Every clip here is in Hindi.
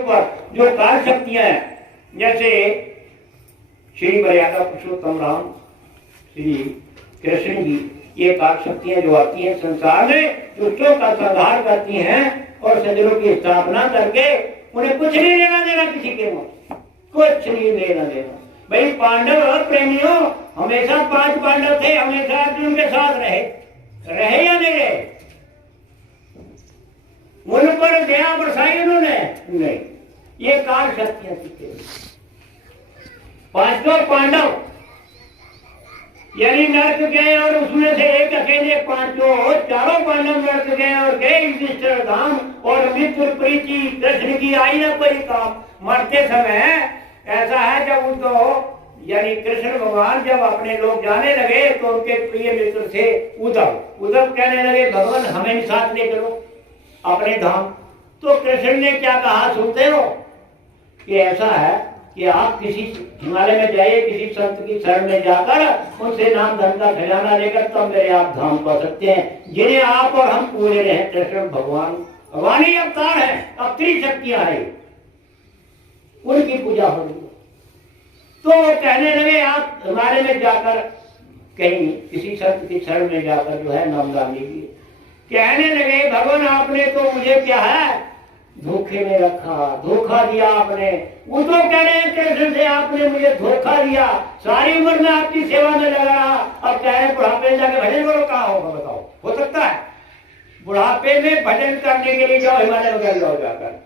ऊपर जो काल शक्तियां हैं, जैसे श्री मर्यादा पुरुषोत्तम राम श्री कृष्ण जी, ये काल शक्तियां जो आती हैं संसार में, दुष्टों का संहार करती हैं और सज्जनों की स्थापना करके उन्हें कुछ नहीं लेना देना किसी के मुंह, कुछ नहीं लेना देना। भाई पांडव और प्रेमियों, हमेशा 5 पांडव थे, हमेशा अर्जुन के साथ रहे या नहीं रहे? उन पर दया बरसाई उन्होंने? नहीं। ये काल शक्तियां थी। 5 पांडव यानी नरक गए और उसमें से एक अकेले 4 पांडव नरक गए और गए युधिष्ठिर धाम, और मित्र प्रीति कृष्ण की आई ना कोई काम। मरते समय ऐसा है, जब उनको यानी कृष्ण भगवान जब अपने लोग जाने लगे तो उनके प्रिय मित्र थे उद्धव कहने लगे भगवान हमें साथ ले चलो अपने धाम। तो कृष्ण ने क्या कहा सुनते हो कि ऐसा है कि आप किसी हिमालय में जाइए, किसी संत की शरण में जाकर उनसे नाम धन का खजाना लेकर तब मेरे आप धाम पा सकते हैं, जिन्हें आप और हम पूरे रहे। कृष्ण भगवान ही अवतार है, अवतरी शक्तियां है, उनकी पूजा हो रही है। तो वो कहने लगे आप हिमालय में जाकर कहीं किसी संत की शरण में जाकर जो है नाम दान लीजिए। कहने लगे भगवान आपने तो मुझे क्या है धोखे में रखा, धोखा दिया आपने। वो तो कह रहे हैं कृष्ण से आपने मुझे धोखा दिया, सारी उम्र में आपकी सेवा में लगा रहा, अब कह रहे बुढ़ापे में जाके भजन करो। कहाँ होगा बताओ? हो सकता है बुढ़ापे में भजन करने के लिए जाओ हिमालय वगैरह जाओ जाकर।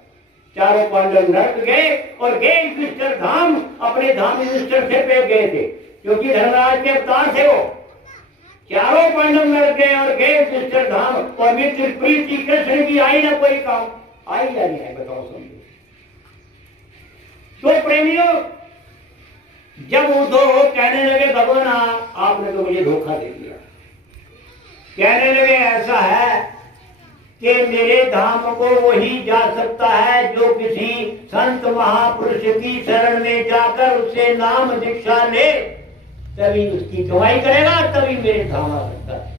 4 पांडव नरक गए और गए युधिष्ठिर धाम, अपने धाम युधिष्ठिर से पे गए थे क्योंकि धर्मराज के अवतार थे वो। 4 पांडव नरक गए और गए युधिष्ठिर धाम, और मित्र प्रीति कृष्ण की आई ना कोई काम। आई या नहीं है बताओ समझो। तो प्रेमियों, जब उद्धव कहने लगे भगवान आपने तो मुझे धोखा दे दिया, कहने लगे ऐसा है कि मेरे धाम को वही जा सकता है जो किसी संत महापुरुष की शरण में जाकर उससे नाम दीक्षा ले, तभी उसकी कमाई करेगा, तभी मेरे धाम आ सकता है।